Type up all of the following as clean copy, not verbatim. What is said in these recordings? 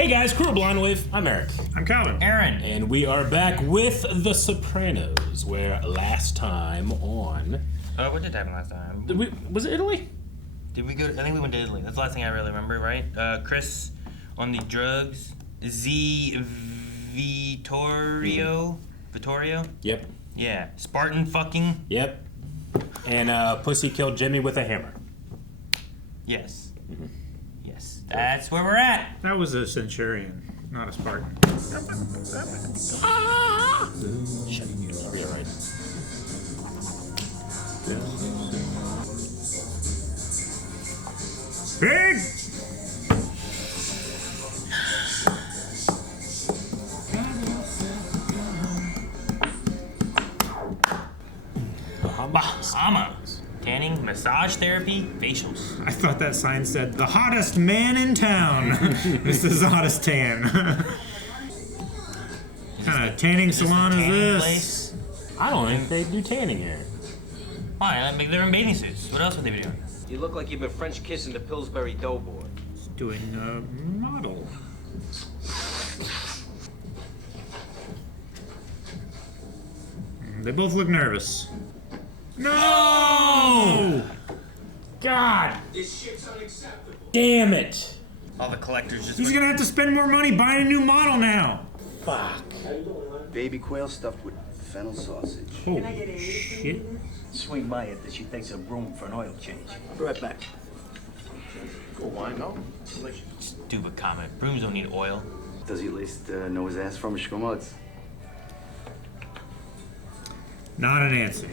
Hey guys, Crew of Blonde Wave. I'm Eric. I'm Calvin. Aaron. And we are back with The Sopranos, where last time on... What did happen last time? Was it Italy? Did we go? I think we went to Italy. That's the last thing I really remember, right? Chris on the drugs. Vittorio? Yep. Yeah. Spartan fucking? Yep. And Pussy killed Jimmy with a hammer. Yes. Mm-hmm. Yes. That's where we're at. That was a centurion, not a Spartan. Shit. Oh, yeah, right. Big! Bahamas. Tanning, massage therapy, facials. I thought that sign said, the hottest man in town. This is the hottest tan. What kind of tanning salon is this? Place? I don't think they do tanning here. Why? They're in bathing suits. What else would they be doing? You look like you've been French kissing the Pillsbury Doughboy. Doing a model. They both look nervous. No! God This shit's unacceptable. damn it. All the collectors just. He's gonna have to spend more money buying a new model now. Fuck. Baby quail stuffed with fennel sausage. Holy shit. Swing Marietta. She thinks of room for an oil change. Be right back. Go wine, no? Stupid comment. Brooms don't need oil. Does he at least know his ass from schmuds? Not an answer.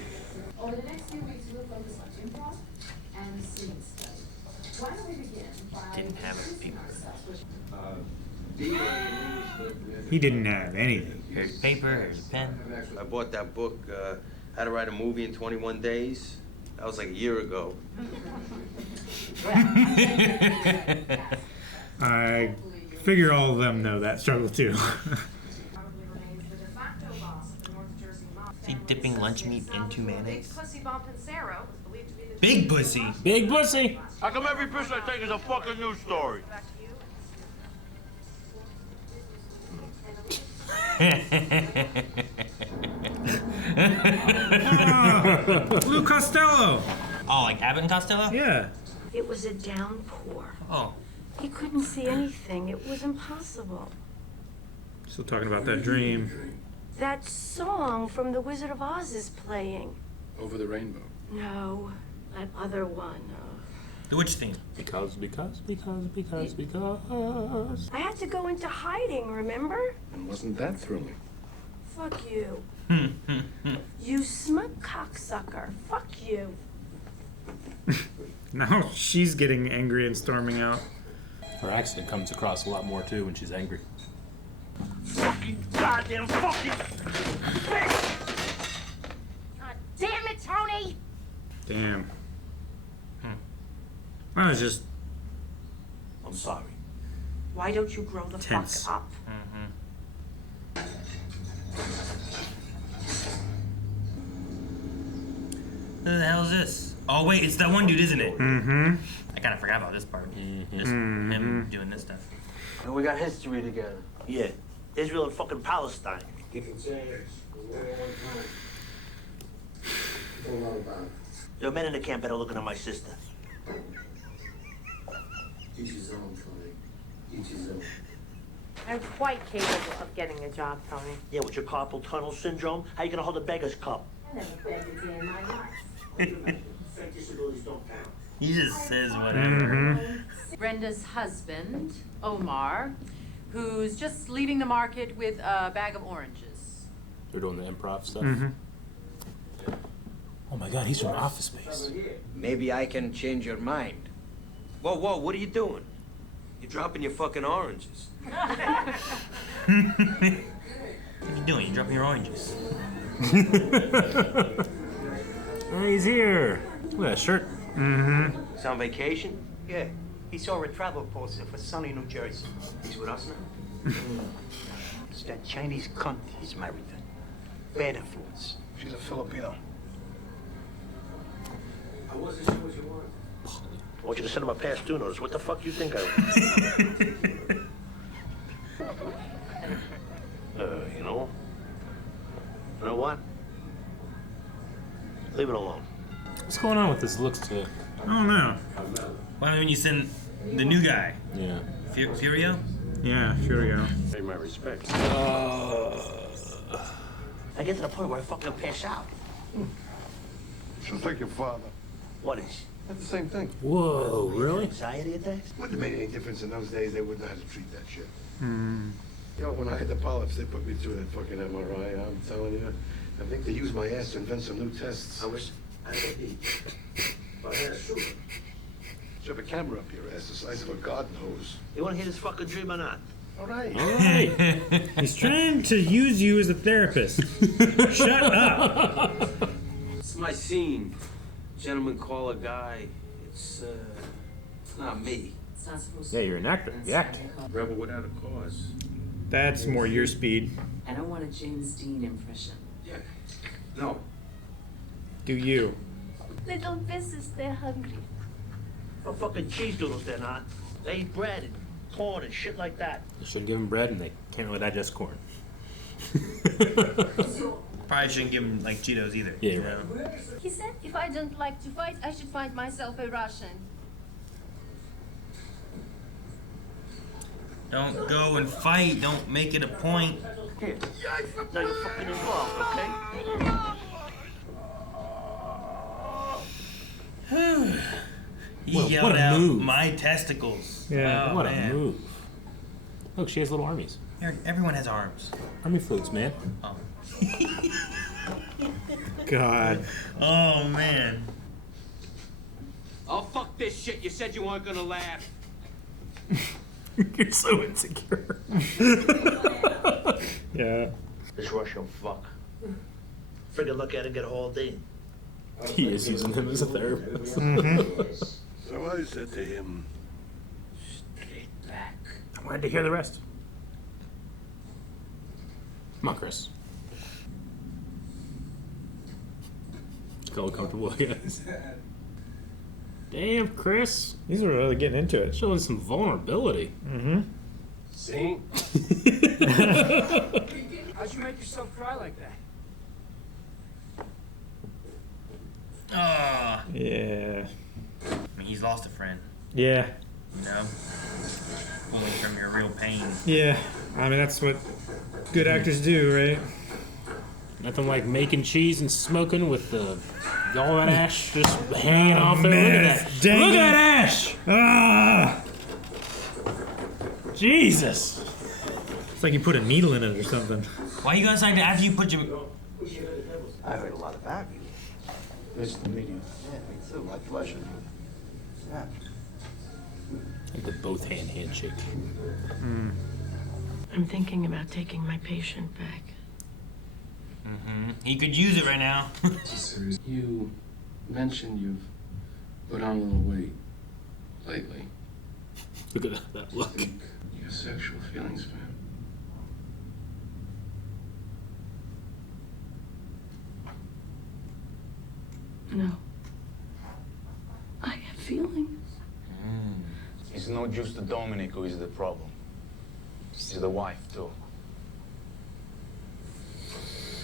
Over the next few weeks, we'll focus on improv and scene study. Why don't we begin by Didn't have it, people. He didn't have anything. Here's paper, here's a pen. I bought that book, How to Write a Movie in 21 Days. That was like a year ago. I figure all of them know that struggle too. Is he dipping lunch meat into mayonnaise? Pussy Bompensero is believed to be the Big pussy. Big pussy. How come every picture I take is a fucking news story? Lou Costello. Oh, like Abbott and Costello? Yeah. It was a downpour. Oh. He couldn't see anything. It was impossible. Still talking about that dream. That song from The Wizard of Oz is playing. Over the rainbow. No, that other one. The witch theme. Because. I had to go into hiding, remember? And wasn't that thrilling? Fuck you. You smug cocksucker. Fuck you. Now she's getting angry and storming out. Her accent comes across a lot more too when she's angry. Fucking goddamn fucking God damn it, Tony! Damn. I was just I'm sorry. Why don't you grow the Tense. fuck up? Who the hell is this? Oh, wait, it's that one dude, isn't it? Mm-hmm. I kind of forgot about this part. Just him doing this stuff. And we got history together. Yeah. Israel and fucking Palestine. There are men in the camp that are looking at my sister. Each his own, Tony. Each his own. I'm quite capable of getting a job, Tony. Yeah, with your carpal tunnel syndrome, how you gonna hold a beggar's cup? I never begged a day in my life. Fake disabilities don't count. He just says whatever. Mm-hmm. Brenda's husband, Omar, who's just leaving the market with a bag of oranges. They're doing the improv stuff. Mm-hmm. Oh my God, he's from Office Space. Maybe I can change your mind. Whoa, what are you doing? You're dropping your fucking oranges. What are you doing? You dropping your oranges. Oh, he's here. Look at that shirt. Mm-hmm. He's on vacation? Yeah. He saw a travel poster for sunny New Jersey. He's with us now? It's that Chinese cunt he's married to. Bad influence. She's a Filipino. I wasn't sure what you wanted. I want you to send him a past due notice. What the fuck you think I Leave it alone. What's going on with this looks to? I don't know. Why don't you send the new guy? Yeah. Furio? Yeah, Furio. Pay my respects. I get to the point where I fucking pass out. Just like your father. What is? That's the same thing. Whoa, really? Anxiety attacks? Wouldn't have made any difference in those days. They wouldn't know how to treat that shit. Hmm. You know, when I had the polyps, they put me through that fucking MRI. I'm telling you, I think they used my ass to invent some new tests. I wish I could eat. But I had a sugar. Shove a camera up your ass the size of a garden hose. You wanna hear this fucking dream or not? All right. All right. He's trying to use you as a therapist. Shut up. It's my scene. Gentlemen call a guy. It's not me. It's not supposed Yeah, you're an actor. You act. Rebel without a cause. That's more your speed. I don't want a James Dean impression. Yeah. No. Do you? Little business, they're hungry. For fucking cheese doodles, they're not. They eat bread and corn and shit like that. They should give them bread and they can't really digest corn. Probably shouldn't give him like Cheetos either. Yeah, you you're know? He said if I don't like to fight, I should find myself a Russian. Don't go and fight. Don't make it a point. Here. Now you're fucking involved, okay? He What a yelled out move. my testicles. Yeah, Oh, What man. a move. Look, she has little armies. Everyone has arms. Army fruits, man. Oh. God. Oh man. Oh, fuck this shit. You said you weren't gonna laugh. You're so insecure. Yeah. This Russian fuck. Friggin' look at him get hauled in. He is using him as a therapist. So I said to him, Straight back. I wanted to hear the rest. Come on, Chris. Feel comfortable, I guess. Damn, Chris. These are really getting into it. Showing some vulnerability. Mm-hmm. see? How'd you make yourself cry like that? Ah. Yeah. I mean, he's lost a friend. Yeah. You know, pulling from your real pain. Yeah. I mean, that's what good actors do, right? Nothing like making cheese and smoking with all that ash just hanging off there. man, Look at it's that. dangling. Look at that ash. Ah! Jesus. It's like you put a needle in it or something. Why you gonna say after you put your? I heard a lot about you. Nice to meet you. Yeah, me too. My pleasure. Yeah. Like the both handshake. I'm thinking about taking my patient back. Mm-hmm. He could use it right now. You mentioned you've put on a little weight lately. Look at that look. You have sexual feelings for him. No. I have feelings. It's not just the Dominic who is the problem. It's the wife, too.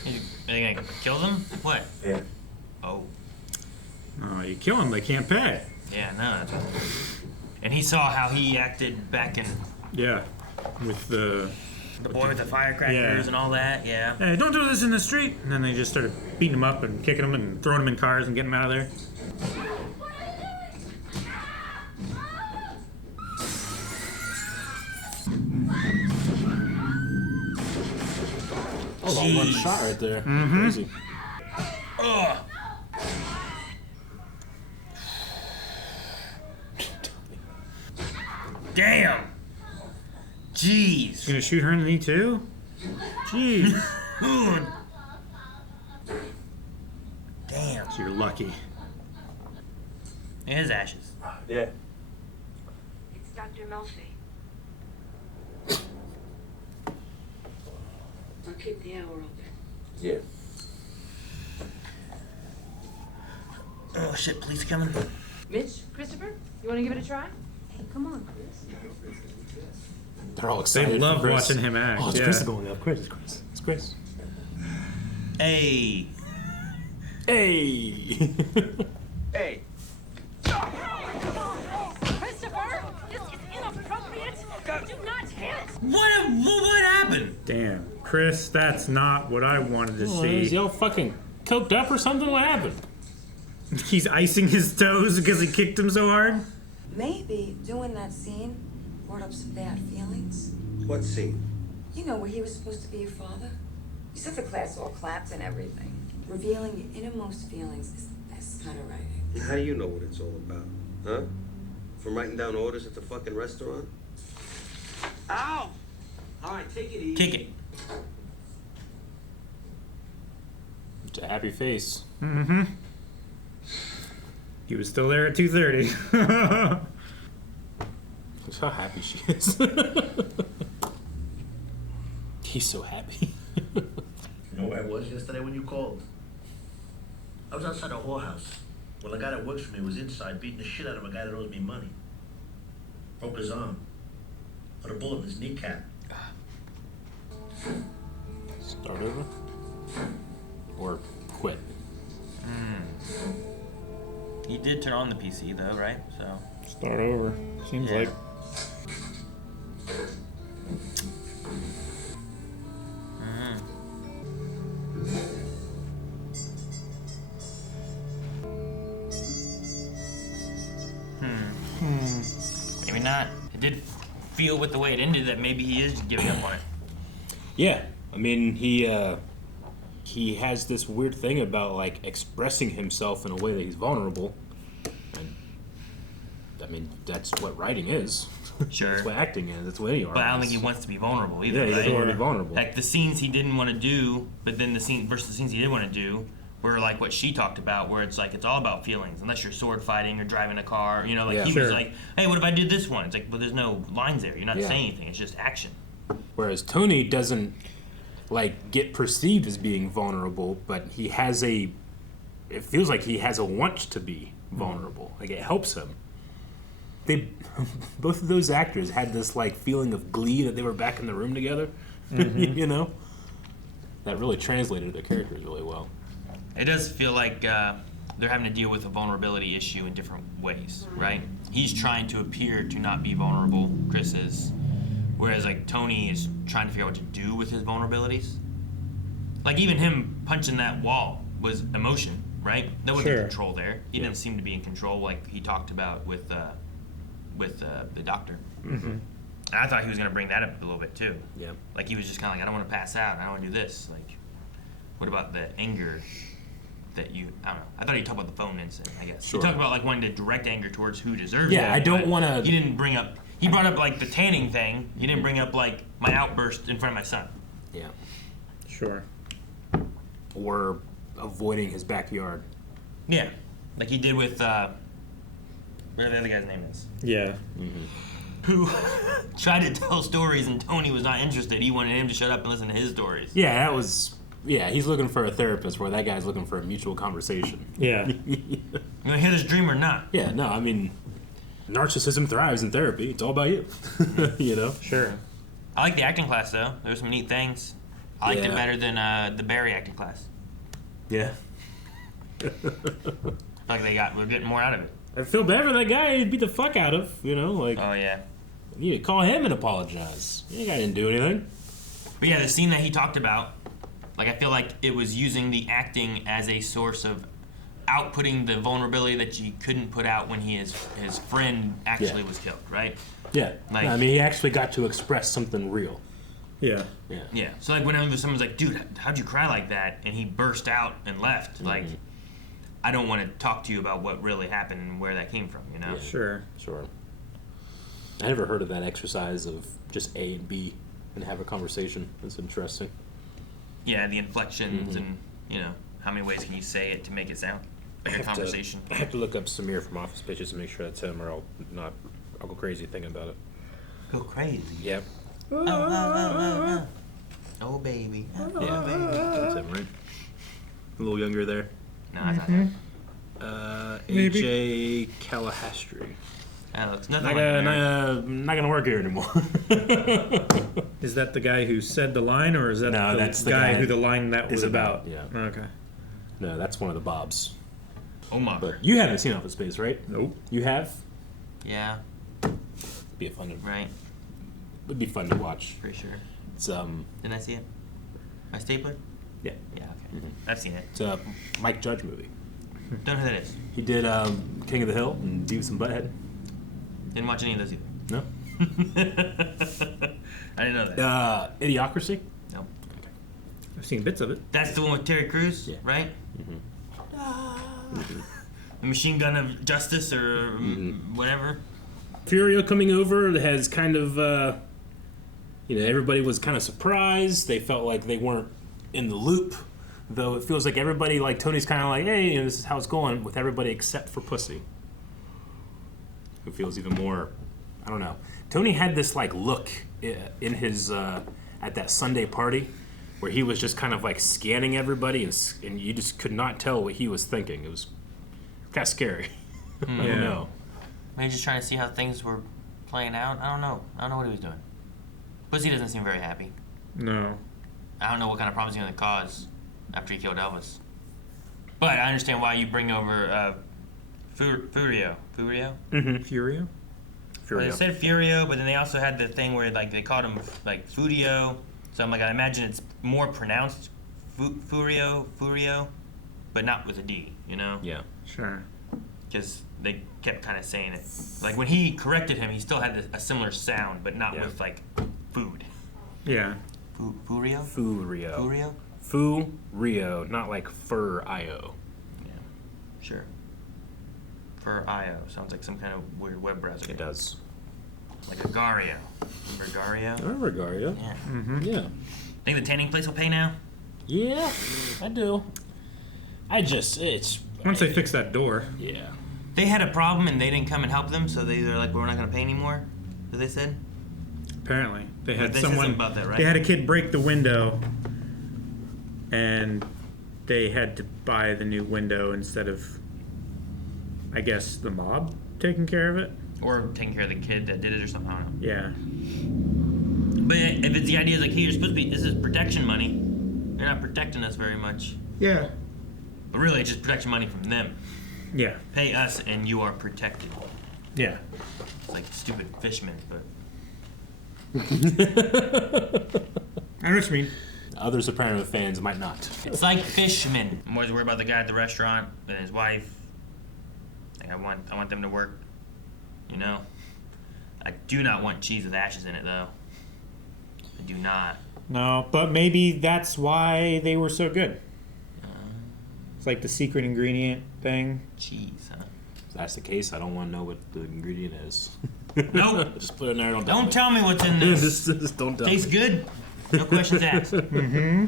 Are they gonna kill them? What? Yeah. Oh. Oh, you kill them, they can't pay. Yeah, no. And he saw how he acted back in Yeah. With the... the boy with the firecrackers Yeah. and all that. Yeah. Hey, don't do this in the street! And then they just started beating them up and kicking them and throwing them in cars and getting them out of there. Oh, all one Jeez. shot right there. Mm-hmm. Crazy. Ugh. Damn. Jeez. You gonna shoot her in the knee too? Jeez. Ugh. Damn. So you're lucky. And his ashes. Yeah. It's Dr. Melfi. I'll keep the hour open. Yeah. Oh shit, police coming. Mitch, Christopher, you want to give it a try? Hey, come on, Chris. They're all excited. They love for Chris. watching him act. Oh, it's yeah. Chris going up. Chris, it's Chris. It's Chris. Hey. Hey! Hey, Christopher, this is inappropriate. Do not hit. What happened? Damn, Chris, that's not what I wanted to Is see. y'all fucking coked up or something? What happened? He's icing his toes because he kicked him so hard? Maybe doing that scene brought up some bad feelings. what scene? You know, where he was supposed to be your father? You said the class all clapped and everything. Revealing your innermost feelings is the best kind of writing. How do you know what it's all about? Huh? From writing down orders at the fucking restaurant? Ow! All right, take it easy. Kick it. It's a happy face. Mm-hmm. He was still there at 2:30. Look how happy she is. He's so happy. You know where I was yesterday when you called? I was outside a whorehouse. Well, the guy that works for me was inside beating the shit out of a guy that owes me money. Broke his arm. Put a bullet in his kneecap. Start over? Or quit? He did turn on the PC though, right? So. Start over. Seems like. Maybe not. It did feel with the way it ended that maybe he is giving up on it. Yeah, I mean, he has this weird thing about like expressing himself in a way that he's vulnerable. And I mean, that's what writing is. Sure. That's what acting is. That's what any art But I don't is. think he wants to be vulnerable either. Yeah, he right? doesn't want to be vulnerable. Like the scenes he didn't want to do, but then the scene versus the scenes he did want to do were like what she talked about, where it's like it's all about feelings. Unless you're sword fighting or driving a car, you know, like Yeah. he Sure. was like, "Hey, what if I did this one?" It's like, well, there's no lines there. You're not Yeah. saying anything. It's just action. Whereas Tony doesn't like get perceived as being vulnerable, but he has a. It feels like he has a want to be vulnerable. Like it helps him. They, both of those actors had this like feeling of glee that they were back in the room together. You know, that really translated their characters really well. It does feel like they're having to deal with a vulnerability issue in different ways, right? He's trying to appear to not be vulnerable, Chris is, whereas like Tony is trying to figure out what to do with his vulnerabilities. Like even him punching that wall was emotion, right? There wasn't control there. He didn't seem to be in control, like he talked about with the doctor. And I thought he was gonna bring that up a little bit too. Yeah. Like he was just kind of like, I don't want to pass out. I don't want to do this. Like, what about the anger that you? I don't know. I thought he talked about the phone incident. I guess Sure. he talked about like wanting to direct anger towards who deserves it. Yeah, I don't but want to. He didn't bring up. He brought up like the tanning thing. He didn't bring up like my outburst in front of my son. Yeah. Sure. Or avoiding his backyard. Yeah, like he did with whatever the other guy's name is. Yeah. Who tried to tell stories and Tony was not interested. He wanted him to shut up and listen to his stories. Yeah, that was. Yeah, he's looking for a therapist, where that guy's looking for a mutual conversation. Yeah. You want to hear this dream or not? Yeah, no, I mean, narcissism thrives in therapy. It's all about you. You know? Sure. I like the acting class though. There were some neat things. I liked it Yeah. better than the Barry acting class. Yeah. I feel like we're getting more out of it. I feel bad for that guy he beat the fuck out of, you know? Like, Oh yeah. you need to call him and apologize. That guy didn't do anything. But yeah, the scene that he talked about, like I feel like it was using the acting as a source of outputting the vulnerability that you couldn't put out when his friend actually Yeah. was killed, right? Yeah. Like- I mean, he actually got to express something real. Yeah. Yeah. Yeah. So like whenever someone's like, dude, how'd you cry like that? And he burst out and left. Like, I don't want to talk to you about what really happened and where that came from, you know? Yeah. Sure. Sure. I never heard of that exercise of just A and B and have a conversation. That's interesting. Yeah, the inflections and, you know, how many ways can you say it to make it sound like a conversation? I have to look up Samir from Office Pitches to make sure that's him, or I'll go crazy thinking about it. Go crazy. Yep. Oh, baby. Yeah. That's him, right? A little younger there. No, I thought that. Maybe. AJ Calahastri. Oh, it's nothing Not like that. not gonna work here anymore. Is that the guy who said the line, or is that No, the that's the guy guy who the line that was is about, about? yeah. Okay. No, that's one of the Bobs. Omar. But you haven't seen Office Space, right? Nope. You have? Yeah. Be a fun to, Right. Would be fun to watch. Pretty sure. It's Didn't I see it? My stapler? Yeah. Yeah. Okay. I've seen it. It's a Mike Judge movie. Don't know who that is. He did King of the Hill and Beavis and Butthead. Didn't watch any of those either. No. I didn't know that. Idiocracy. No. I've seen bits of it. That's the one with Terry Crews, right? The Machine Gun of Justice or whatever. Furio coming over has kind of, everybody was kind of surprised. They felt like they weren't in the loop, though it feels like everybody, like Tony's kind of like, hey, this is how it's going with everybody except for Pussy, who feels even more, I don't know. Tony had this like look in his at that Sunday party where he was just kind of like scanning everybody and you just could not tell what he was thinking. It was kind of scary. I don't know. Maybe just trying to see how things were playing out. I don't know what he was doing. Pussy doesn't seem very happy. No. I don't know what kind of problems he's going to cause after he killed Elvis. But I understand why you bring over Furio. Furio? Mm-hmm. Furio? Well, they said Furio, but then they also had the thing where like they called him like Furio. So I'm like, I imagine it's more pronounced Furio, but not with a D, you know? Yeah. Sure. Because they kept kind of saying it. Like when he corrected him, he still had a similar sound, but not with like food. Yeah. Furio? Furio. Furio? Furio, not like Fur.io. Yeah. Sure. Fur.io sounds like some kind of weird web browser. It does. Like Agario. Remember Agario? I remember Agario. Yeah. Mm-hmm. Yeah. Think the tanning place will pay now? Yeah, I do. It's... Once they fix that door. Yeah. They had a problem and they didn't come and help them, so they're like, we're not going to pay anymore? That they said? Apparently. They had They said someone... something about that, right? They had a kid break the window, and they had to buy the new window instead of, I guess, the mob taking care of it? Or taking care of the kid that did it or something, I don't know. Yeah. But if it's the idea is like, hey, you're supposed to be, this is protection money. They're not protecting us very much. Yeah. But really, it's just protection money from them. Yeah. Pay us and you are protected. Yeah. It's like stupid fishmen, but... I know what you mean. Other Soprano fans might not. It's like fishmen. I'm always worried about the guy at the restaurant and his wife. Like I want them to work, you know? I do not want cheese with ashes in it, though. I do not. No, but maybe that's why they were so good. It's like the secret ingredient thing. Cheese, huh? If that's the case, I don't want to know what the ingredient is. Nope. Just put it in there. Don't tell me what's in this. just don't tell Tastes me. good. No questions asked. Mm-hmm.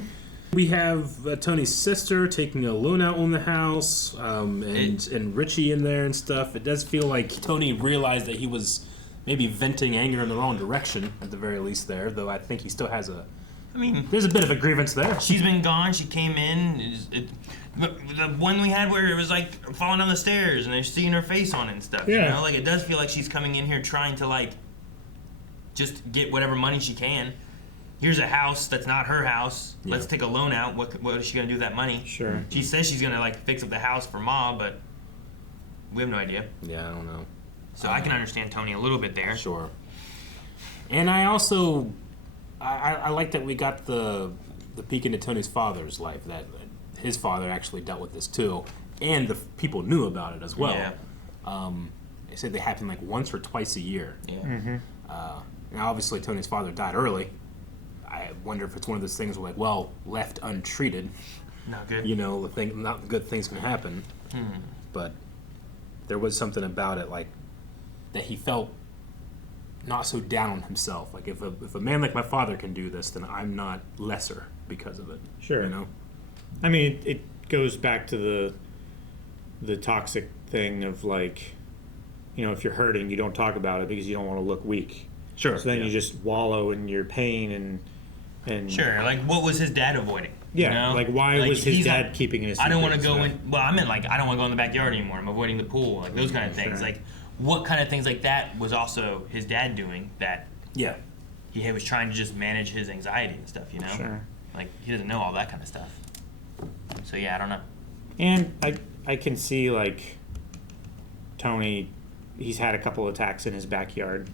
We have Tony's sister taking a loan out on the house, and Richie in there and stuff. It does feel like Tony realized that he was maybe venting anger in the wrong direction at the very least there, though I think he still has there's a bit of a grievance there. She's been gone. She came in. The one we had where it was like falling down the stairs and they're seeing her face on it and stuff. Yeah. You know, like it does feel like she's coming in here trying to like just get whatever money she can. Here's a house that's not her house. Yeah. Let's take a loan out. What is she gonna do with that money? Sure. She says she's gonna like fix up the house for Ma, but we have no idea. Yeah, I don't know. So I can understand Tony a little bit there. Sure. And I also, I like that we got the peek into Tony's father's life, that his father actually dealt with this too, and the people knew about it as well. Yeah. They said they happen like once or twice a year. Yeah. Mm-hmm. Now, obviously, Tony's father died early. I wonder if it's one of those things where, like, well, left untreated, Not good. you know, not good things can happen. But there was something about it, like, that he felt not so down on himself. Like, if a man like my father can do this, then I'm not lesser because of it. Sure. You know? I mean, it goes back to the toxic thing of like, you know, if you're hurting, you don't talk about it because you don't want to look weak. Sure. So then yeah. you just wallow in your pain and Sure. Like, what was his dad avoiding? Yeah. You know? Like, why Like, was his he's dad not- keeping it a I secret? don't want to go and in. stuff? Well, I meant like I don't want to go in the backyard anymore. I'm avoiding the pool. Like those kind of things. Sure. Like what kind of things like that was also his dad doing that Yeah. he was trying to just manage his anxiety and stuff. You know. Sure. Like he doesn't know all that kind of stuff. So yeah, I don't know. And I can see, like, Tony, he's had a couple attacks in his backyard,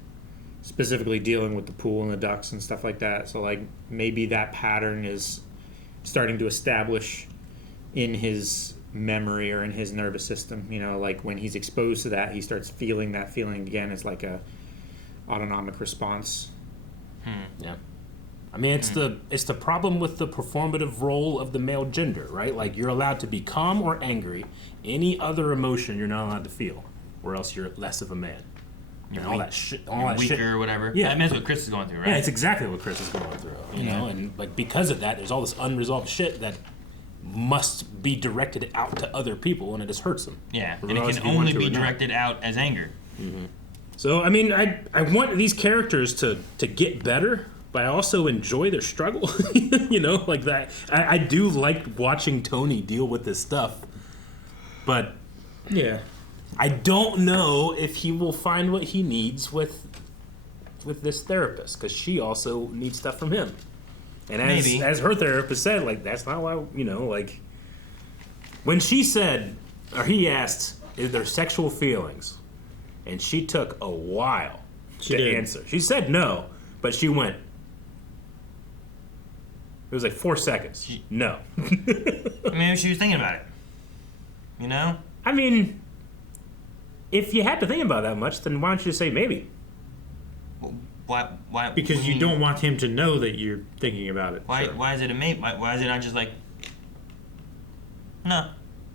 specifically dealing with the pool and the ducks and stuff like that. So, like, maybe that pattern is starting to establish in his memory or in his nervous system. You know, like, when he's exposed to that, he starts feeling that feeling again. It's like a autonomic response. Yeah. I mean, it's the problem with the performative role of the male gender, right? Like, you're allowed to be calm or angry. Any other emotion you're not allowed to feel, or else you're less of a man. You're all weak. that shit. All You're that weaker shit. or whatever. Yeah, I mean, that's what Chris is going through, right? Yeah, it's exactly what Chris is going through. You know, and like because of that, there's all this unresolved shit that must be directed out to other people, and it just hurts them. Yeah, and it can only be directed out as anger. Mm-hmm. So I mean, I want these characters to get better, but I also enjoy their struggle. You know, like that. I do like watching Tony deal with this stuff, but yeah, I don't know if he will find what he needs with this therapist, because she also needs stuff from him. And as her therapist said, like, that's not why, you know, like, when she said, or he asked, is there sexual feelings? And she took a while to answer. She said no, but she went. It was like 4 seconds. No. Maybe she was thinking about it. You know? I mean, if you had to think about it that much, then why don't you just say maybe? Why? Because you don't want him to know that you're thinking about it. Why? Why is it a maybe? Why is it not just like? No,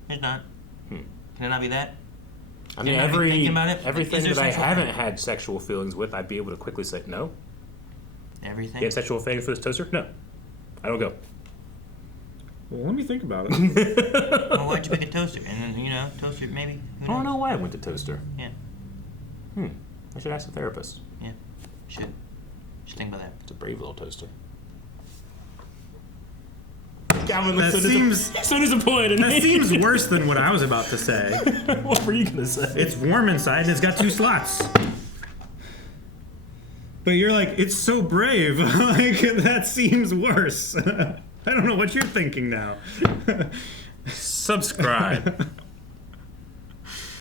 it's not. Can it not be that? I mean, everything that I haven't had sexual feelings with, I'd be able to quickly say no. Everything. You had sexual feelings for this toaster? No, I don't go. Well, let me think about it. Well, why'd you pick a toaster? And then, you know, toaster maybe? I don't know why I went to toaster. Yeah. I should ask a therapist. Yeah, should think about that. It's a brave little toaster. Calvin looks so disappointed. That seems worse than what I was about to say. What were you going to say? It's warm inside and it's got 2 slots. But you're like, it's so brave. Like, that seems worse. I don't know what you're thinking now. Subscribe.